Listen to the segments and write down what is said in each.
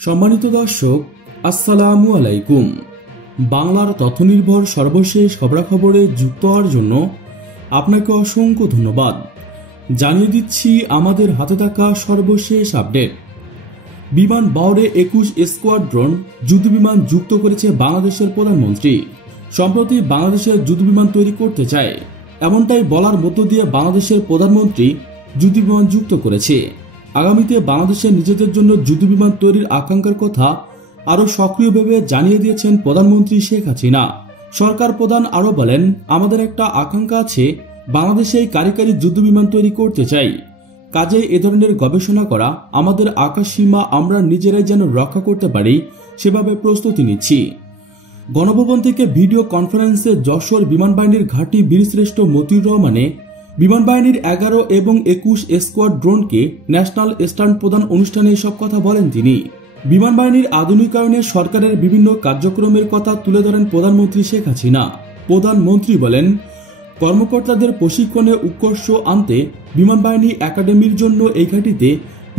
সম্মানিত দর্শক, আসসালামু আলাইকুম। বাংলার তথ্যনির্ভর সর্বশেষ খবরাখবরে যুক্ত হওয়ার জন্য আপনাকে অসংখ্য ধন্যবাদ। জানিয়ে দিচ্ছি আমাদের হাতে থাকা সর্বশেষ আপডেট। বিমান বাওরে 21 স্কোয়াড্রন যুদ্ধবিমান যুক্ত করেছে বাংলাদেশের প্রধানমন্ত্রী। সম্প্রতি বাংলাদেশের যুদ্ধবিমান তৈরি করতে চায়, এমনটাই বলার মধ্য দিয়ে বাংলাদেশের প্রধানমন্ত্রী যুদ্ধবিমান যুক্ত করেছে। আগামীতে বাংলাদেশের নিজেদের জন্য যুদ্ধবিমান তৈরির আকাঙ্ক্ষার কথা আরও সক্রিয়ভাবে জানিয়ে দিয়েছেন প্রধানমন্ত্রী শেখ হাসিনা। সরকার প্রধান আরও বলেন, আমাদের একটা আকাঙ্ক্ষা আছে, বাংলাদেশে কারিগরি যুদ্ধবিমান তৈরি করতে চাই। কাজে এ ধরনের গবেষণা করা, আমাদের আকাশ সীমা আমরা নিজেরাই যেন রক্ষা করতে পারি সেভাবে প্রস্তুতি নিচ্ছি। গণভবন থেকে ভিডিও কনফারেন্সে যশোর বিমান বাহিনীর ঘাঁটি বীরশ্রেষ্ঠ মতিউর রহমানে বিমান বাহিনীর 11 এবং 21 স্কোয়াড ড্রোনকে ন্যাশনাল স্ট্যান্ড প্রদান অনুষ্ঠানে এসব কথা বলেন তিনি। বিমান বাহিনীর আধুনিকায়নে সরকারের বিভিন্ন কার্যক্রমের কথা তুলে ধরেন প্রধানমন্ত্রী শেখ হাসিনা। প্রধানমন্ত্রী বলেন, কর্মকর্তাদের প্রশিক্ষণে উৎকর্ষ আনতে বিমান বাহিনী একাডেমির জন্য এই ঘাঁটিতে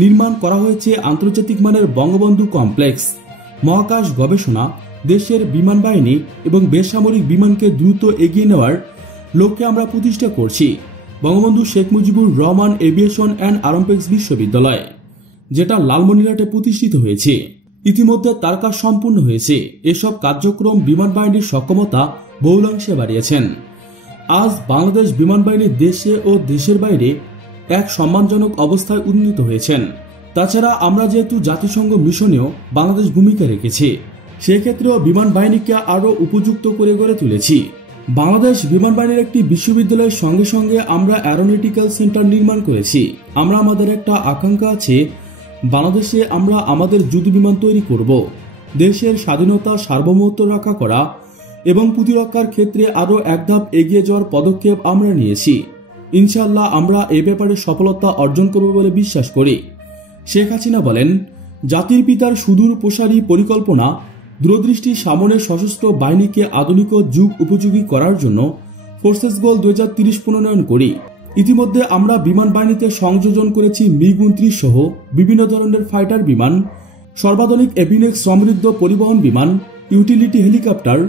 নির্মাণ করা হয়েছে আন্তর্জাতিক মানের বঙ্গবন্ধু কমপ্লেক্স। মহাকাশ গবেষণা, দেশের বিমান বাহিনী এবং বেসামরিক বিমানকে দ্রুত এগিয়ে নেওয়ার লক্ষ্যে আমরা প্রতিষ্ঠা করছি বঙ্গবন্ধু শেখ মুজিবুর রহমান এভিয়েশন অ্যান্ড আরম্পেক্স বিশ্ববিদ্যালয়, যেটা লালমনিরহাটে প্রতিষ্ঠিত হয়েছে। ইতিমধ্যে তার কাজ সম্পূর্ণ হয়েছে। এসব কার্যক্রম বিমান বাহিনীর সক্ষমতা বহুলাংশে বাড়িয়েছেন। আজ বাংলাদেশ বিমান বাহিনী দেশে ও দেশের বাইরে এক সম্মানজনক অবস্থায় উন্নীত হয়েছেন। তাছাড়া আমরা যেহেতু জাতিসংঘ মিশনেও বাংলাদেশ ভূমিকা রেখেছে, সেক্ষেত্রেও বিমান বাহিনীকে আরও উপযুক্ত করে গড়ে তুলেছি। বাংলাদেশ বিমান বাহিনীর একটি বিশ্ববিদ্যালয়ের সঙ্গে সঙ্গে আমরা অ্যারোনটিক্যাল সেন্টার নির্মাণ করেছি। আমরা আমাদের একটা আকাঙ্ক্ষা আছে, বাংলাদেশে আমরা আমাদের যুদ্ধবিমান তৈরি করব। দেশের স্বাধীনতা সার্বভৌমত্ব রক্ষা করা এবং প্রতিরক্ষার ক্ষেত্রে আরও এক ধাপ এগিয়ে যাওয়ার পদক্ষেপ আমরা নিয়েছি। ইনশাআল্লাহ আমরা এ ব্যাপারে সফলতা অর্জন করব বলে বিশ্বাস করি। শেখ হাসিনা বলেন, জাতির পিতার সুদূর প্রসারী পরিকল্পনা দূরদৃষ্টি সামনে সশস্ত্র বাহিনীকে আধুনিক ও যুগ উপযোগী করার জন্য ফোর্সেস গোল 2030 প্রণয়ন করি। ইতিমধ্যে আমরা বিমান বাহিনীতে সংযোজন করেছি MiG-29 সহ বিভিন্ন ধরনের ফাইটার বিমান, সর্বাধুনিক এভিনেক্স সমৃদ্ধ পরিবহন বিমান, ইউটিলিটি হেলিকপ্টার,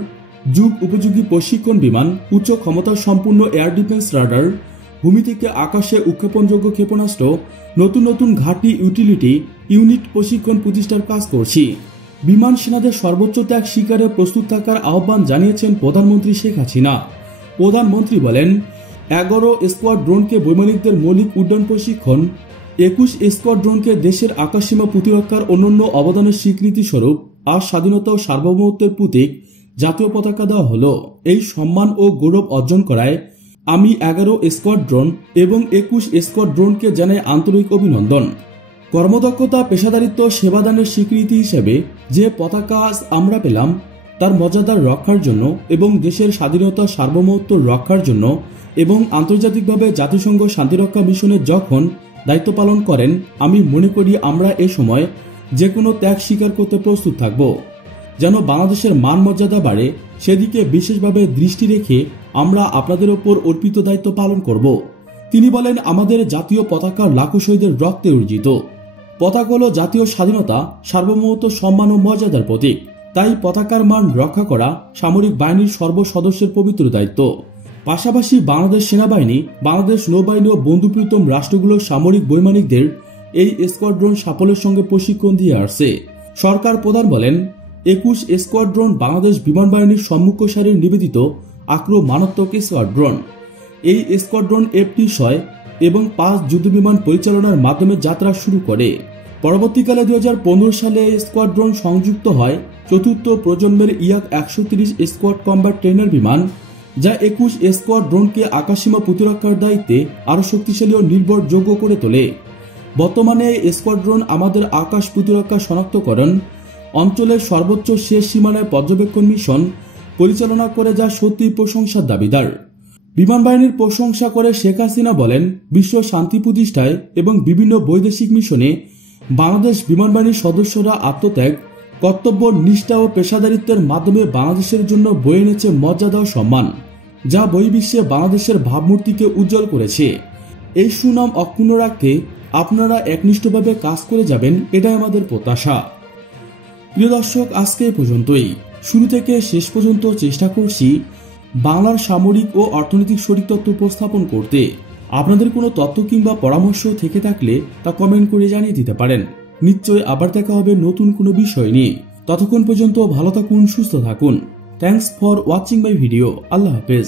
যুগ উপযোগী প্রশিক্ষণ বিমান, উচ্চ ক্ষমতা সম্পূর্ণ এয়ার ডিফেন্স রাডার, ভূমি থেকে আকাশে উৎক্ষেপণযোগ্য ক্ষেপণাস্ত্র, নতুন নতুন ঘাঁটি ইউটিলিটি ইউনিট প্রশিক্ষণ প্রতিষ্ঠার কাজ করছি। বিমান সেনাদের সর্বোচ্চ ত্যাগ স্বীকারে প্রস্তুত থাকার আহ্বান জানিয়েছেন প্রধানমন্ত্রী শেখ হাসিনা। প্রধানমন্ত্রী বলেন, 11 স্কোয়াড ড্রোনকে বৈমানিকদের মৌলিক উড্ডয়ন প্রশিক্ষণ, 21 স্কোয়াড ড্রোনকে দেশের আকাশসীমা প্রতিরক্ষার অনন্য অবদানের স্বীকৃতি স্বরূপ আজ স্বাধীনতা ও সার্বভৌমত্বের প্রতীক জাতীয় পতাকা দেওয়া হল। এই সম্মান ও গৌরব অর্জন করায় আমি 11 স্কোয়াড ড্রোন এবং 21 স্কোয়াড ড্রোনকে জানাই আন্তরিক অভিনন্দন। কর্মদক্ষতা, পেশাদারিত্ব, সেবাদানের স্বীকৃতি হিসেবে যে পতাকা আমরা পেলাম, তার মর্যাদার রক্ষার জন্য এবং দেশের স্বাধীনতা সার্বভৌমত্ব রক্ষার জন্য এবং আন্তর্জাতিকভাবে জাতিসংঘ শান্তিরক্ষা মিশনে যখন দায়িত্ব পালন করেন, আমি মনে করি আমরা এ সময় যে কোনো ত্যাগ স্বীকার করতে প্রস্তুত থাকব। যেন বাংলাদেশের মান মর্যাদা বাড়ে, সেদিকে বিশেষভাবে দৃষ্টি রেখে আমরা আপনাদের ওপর অর্পিত দায়িত্ব পালন করব। তিনি বলেন, আমাদের জাতীয় পতাকা লাখো শহীদের রক্তে অর্জিত। পতাকা হল জাতীয় স্বাধীনতা, সার্বভৌমত্ব, সম্মান ও মর্যাদার প্রতীক। তাই পতাকার মান রক্ষা করা সামরিক বাহিনীর সর্বসদস্যের পবিত্র দায়িত্ব। পাশাপাশি বাংলাদেশ সেনাবাহিনী, বাংলাদেশ নৌবাহিনী ও বন্ধুপ্রীতম রাষ্ট্রগুলোর সামরিক বৈমানিকদের এই স্কোয়াড্রন সাফল্যের সঙ্গে প্রশিক্ষণ দিয়ে আসছে। সরকার প্রধান বলেন, 21 স্কোয়াড্রন বাংলাদেশ বিমান বাহিনীর সম্মুখ সারির নিবেদিত আক্রমণাত্মক স্কোয়াড্রন। এই স্কোয়াড্রন FT-6 এবং 5 যুদ্ধবিমান পরিচালনার মাধ্যমে যাত্রা শুরু করে। পরবর্তীকালে 2015 সালে স্কোয়াড্রন সংযুক্ত হয় 4র্থ প্রজন্মের Yak-130 স্কোয়াড কম্ব্যাট ট্রেনার বিমান, যা 21 স্কোয়াড্রনকে আকাশসীমা প্রতিরক্ষার দায়িত্বে আরও শক্তিশালী ও নির্ভরযোগ্য করে তোলে। বর্তমানে এই স্কোয়াড্রন আমাদের আকাশ প্রতিরক্ষা শনাক্তকরণ অঞ্চলের সর্বোচ্চ শেষ সীমানায় পর্যবেক্ষণ মিশন পরিচালনা করে, যা সত্যি প্রশংসার দাবিদার। বিমান বাহিনীর প্রশংসা করে শেখ হাসিনা বলেন, বিশ্ব শান্তি প্রতিষ্ঠায় এবং বিভিন্ন বৈদেশিক মিশনে বাংলাদেশ বিমান বাহিনীর সদস্যরা আত্মত্যাগ, কর্তব্য নিষ্ঠা ও পেশাদারিত্বের মাধ্যমে বাংলাদেশের জন্য বয়ে এনেছে মর্যাদা ও সম্মান, যা বহির্বিশ্বে বাংলাদেশের ভাবমূর্তিকে উজ্জ্বল করেছে। এই সুনাম অক্ষুণ্ণ রাখতে আপনারা একনিষ্ঠভাবে কাজ করে যাবেন, এটাই আমাদের প্রত্যাশা। প্রিয় দর্শক, আজকে এ পর্যন্তই। শুরু থেকে শেষ পর্যন্ত চেষ্টা করছি বাংলার সামরিক ও অর্থনৈতিক সঠিক তথ্য উপস্থাপন করতে। আপনাদের কোনো তথ্য কিংবা পরামর্শ থেকে থাকলে তা কমেন্ট করে জানিয়ে দিতে পারেন। নিশ্চয়ই আবার দেখা হবে নতুন কোনো বিষয় নিয়ে। ততক্ষণ পর্যন্ত ভালো থাকুন, সুস্থ থাকুন। Thanks for watching my video. আল্লাহ হাফেজ।